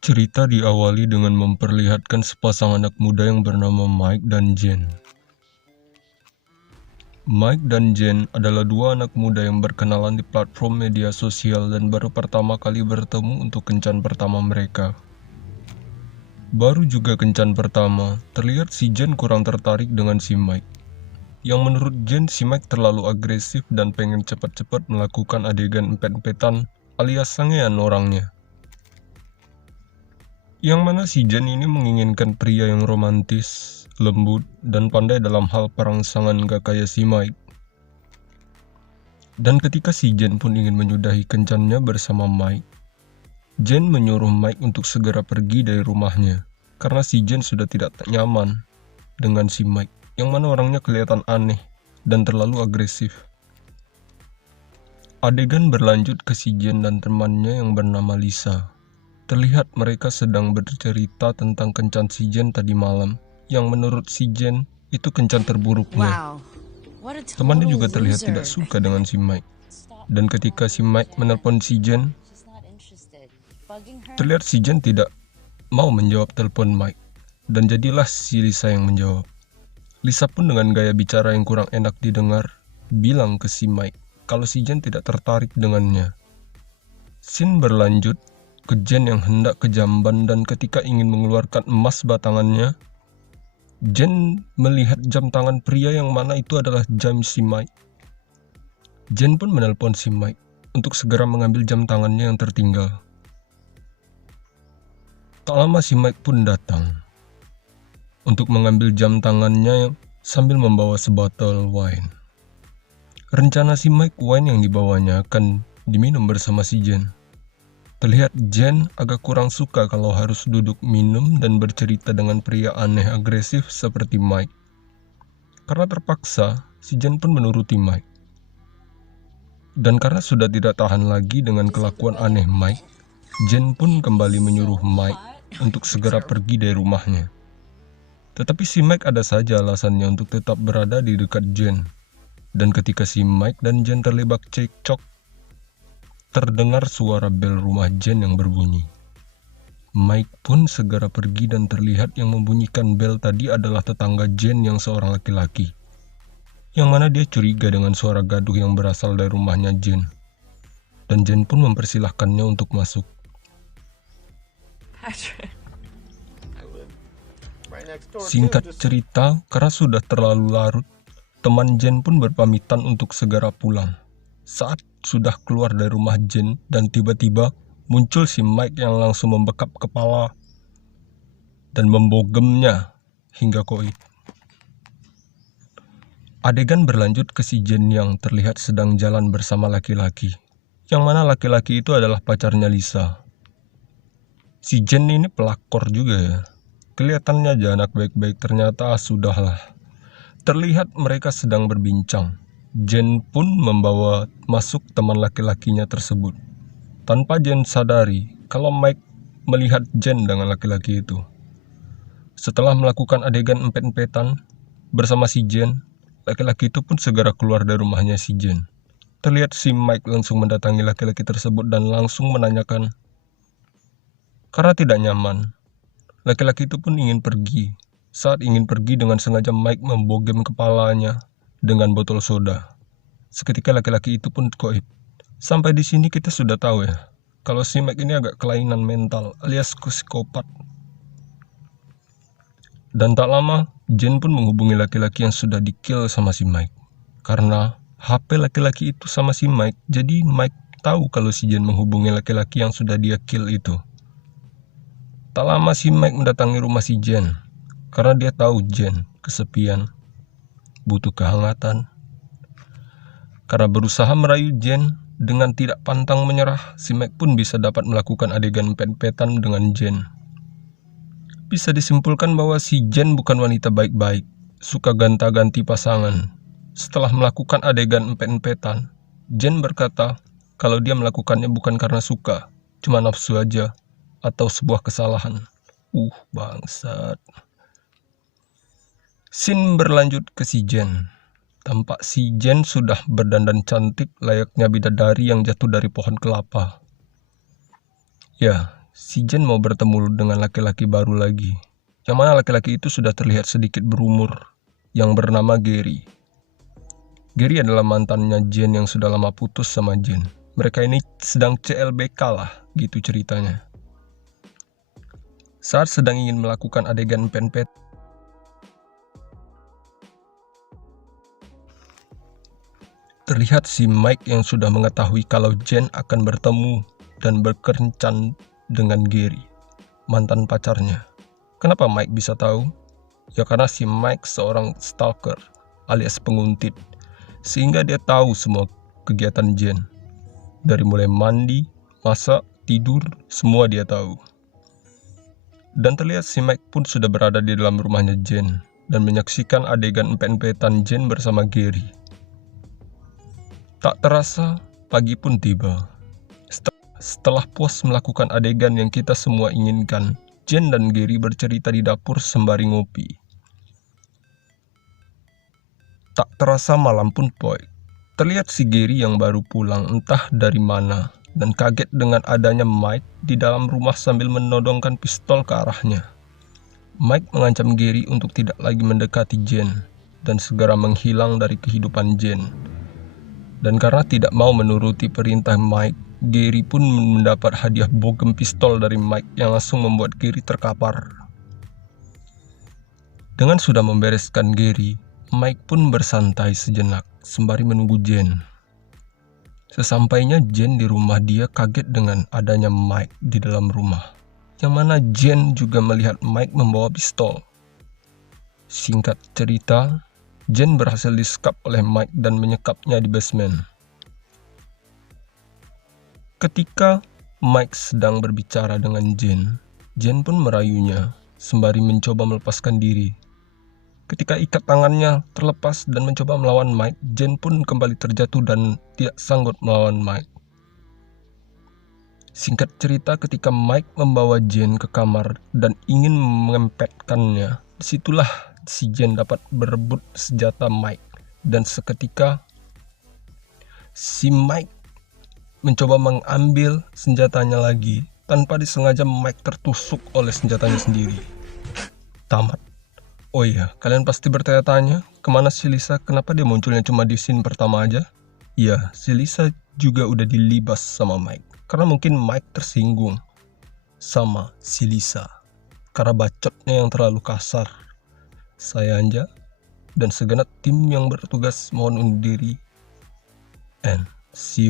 Cerita diawali dengan memperlihatkan sepasang anak muda yang bernama Mike dan Jen. Mike dan Jen adalah dua anak muda yang berkenalan di platform media sosial dan baru pertama kali bertemu untuk kencan pertama mereka. Baru juga kencan pertama, terlihat si Jen kurang tertarik dengan si Mike. Yang menurut Jen, si Mike terlalu agresif dan pengen cepat-cepat melakukan adegan empet-empetan alias sangean orangnya. Yang mana si Jen ini menginginkan pria yang romantis, lembut, dan pandai dalam hal perangsangan gak kayak si Mike. Dan ketika si Jen pun ingin menyudahi kencannya bersama Mike, Jen menyuruh Mike untuk segera pergi dari rumahnya, karena si Jen sudah tidak nyaman dengan si Mike, yang mana orangnya kelihatan aneh dan terlalu agresif. Adegan berlanjut ke si Jen dan temannya yang bernama Lisa. Terlihat mereka sedang bercerita tentang kencan si Jen tadi malam, yang menurut si Jen itu kencan terburuknya. Temannya juga terlihat tidak suka dengan si Mike. Dan ketika si Mike menelpon si Jen, terlihat si Jen tidak mau menjawab telepon Mike. Dan jadilah si Lisa yang menjawab. Lisa pun dengan gaya bicara yang kurang enak didengar, bilang ke si Mike kalau si Jen tidak tertarik dengannya. Scene berlanjut ke Jen yang hendak ke jamban dan ketika ingin mengeluarkan emas batangannya, Jen melihat jam tangan pria yang mana itu adalah jam si Mike. Jen pun menelpon si Mike untuk segera mengambil jam tangannya yang tertinggal. Tak lama si Mike pun datang untuk mengambil jam tangannya sambil membawa sebotol wine. Rencana si Mike, wine yang dibawanya akan diminum bersama si Jen. Terlihat Jen agak kurang suka kalau harus duduk minum dan bercerita dengan pria aneh agresif seperti Mike. Karena terpaksa, si Jen pun menuruti Mike. Dan karena sudah tidak tahan lagi dengan kelakuan aneh Mike, Jen pun kembali menyuruh Mike untuk segera pergi dari rumahnya. Tetapi si Mike ada saja alasannya untuk tetap berada di dekat Jen. Dan ketika si Mike dan Jen terlibat cekcok, terdengar suara bel rumah Jen yang berbunyi. Mike pun segera pergi dan terlihat yang membunyikan bel tadi adalah tetangga Jen yang seorang laki-laki. Yang mana dia curiga dengan suara gaduh yang berasal dari rumahnya Jen. Dan Jen pun mempersilahkannya untuk masuk. Singkat cerita, karena sudah terlalu larut, teman Jen pun berpamitan untuk segera pulang. Saat sudah keluar dari rumah Jen dan tiba-tiba muncul si Mike yang langsung membekap kepala dan membogemnya hingga koit. Adegan berlanjut ke si Jen yang terlihat sedang jalan bersama laki-laki, yang mana laki-laki itu adalah pacarnya Lisa. Si Jen ini pelakor juga ya. Kelihatannya aja anak baik-baik, ternyata sudahlah. Terlihat mereka sedang berbincang. Jen pun membawa masuk teman laki-lakinya tersebut. Tanpa Jen sadari kalau Mike melihat Jen dengan laki-laki itu. Setelah melakukan adegan empet-empetan bersama si Jen, laki-laki itu pun segera keluar dari rumahnya si Jen. Terlihat si Mike langsung mendatangi laki-laki tersebut dan langsung menanyakan. Karena tidak nyaman, laki-laki itu pun ingin pergi. Saat ingin pergi dengan sengaja Mike membogem kepalanya dengan botol soda. Seketika laki-laki itu pun koip. Sampai di sini kita sudah tahu ya, kalau si Mike ini agak kelainan mental alias psikopat. Dan tak lama, Jen pun menghubungi laki-laki yang sudah di-kill sama si Mike. Karena HP laki-laki itu sama si Mike, jadi Mike tahu kalau si Jen menghubungi laki-laki yang sudah dia kill itu. Tak lama si Mike mendatangi rumah si Jen, karena dia tahu Jen kesepian, butuh kehangatan. Karena berusaha merayu Jen dengan tidak pantang menyerah, si Mike pun bisa dapat melakukan adegan empet-empetan dengan Jen. Bisa disimpulkan bahwa si Jen bukan wanita baik-baik, suka ganta-ganti pasangan. Setelah melakukan adegan empet-empetan, Jen berkata kalau dia melakukannya bukan karena suka, cuma nafsu aja, atau sebuah kesalahan. Bangsat. Scene berlanjut ke si Jen. Tampak si Jen sudah berdandan cantik layaknya bidadari yang jatuh dari pohon kelapa. Ya, si Jen mau bertemu dengan laki-laki baru lagi, yang mana laki-laki itu sudah terlihat sedikit berumur, yang bernama Gary. Gary adalah mantannya Jen yang sudah lama putus sama Jen. Mereka ini sedang CLBK lah, gitu ceritanya. Saat sedang ingin melakukan adegan penpet, terlihat si Mike yang sudah mengetahui kalau Jen akan bertemu dan berkencan dengan Gary, mantan pacarnya. Kenapa Mike bisa tahu? Ya karena si Mike seorang stalker alias penguntit, sehingga dia tahu semua kegiatan Jen. Dari mulai mandi, masak, tidur, semua dia tahu. Dan terlihat si Mike pun sudah berada di dalam rumahnya Jen dan menyaksikan adegan empet-empetan Jen bersama Gary. Tak terasa, pagi pun tiba. Setelah puas melakukan adegan yang kita semua inginkan, Jen dan Gary bercerita di dapur sembari ngopi. Tak terasa malam pun poik. Terlihat si Gary yang baru pulang entah dari mana dan kaget dengan adanya Mike di dalam rumah sambil menodongkan pistol ke arahnya. Mike mengancam Gary untuk tidak lagi mendekati Jen dan segera menghilang dari kehidupan Jen. Dan karena tidak mau menuruti perintah Mike, Gary pun mendapat hadiah bogem pistol dari Mike yang langsung membuat Gary terkapar. Dengan sudah membereskan Gary, Mike pun bersantai sejenak sembari menunggu Jen. Sesampainya Jen di rumah, dia kaget dengan adanya Mike di dalam rumah, yang mana Jen juga melihat Mike membawa pistol. Singkat cerita, Jen berhasil disekap oleh Mike dan menyekapnya di basement. Ketika Mike sedang berbicara dengan Jen, Jen pun merayunya sembari mencoba melepaskan diri. Ketika ikat tangannya terlepas dan mencoba melawan Mike, Jen pun kembali terjatuh dan tidak sanggup melawan Mike. Singkat cerita, ketika Mike membawa Jen ke kamar dan ingin mengempetkannya, disitulah si Jen dapat berebut senjata Mike. Dan seketika si Mike mencoba mengambil senjatanya lagi. Tanpa disengaja Mike tertusuk oleh senjatanya sendiri. Tamat. Oh iya, kalian pasti bertanya-tanya, kemana si Lisa? Kenapa dia munculnya cuma di scene pertama aja? Iya, si Lisa juga udah dilibas sama Mike. Karena mungkin Mike tersinggung sama si Lisa karena bacotnya yang terlalu kasar. Saya Anja dan segenap tim yang bertugas mohon undur diri. And see you.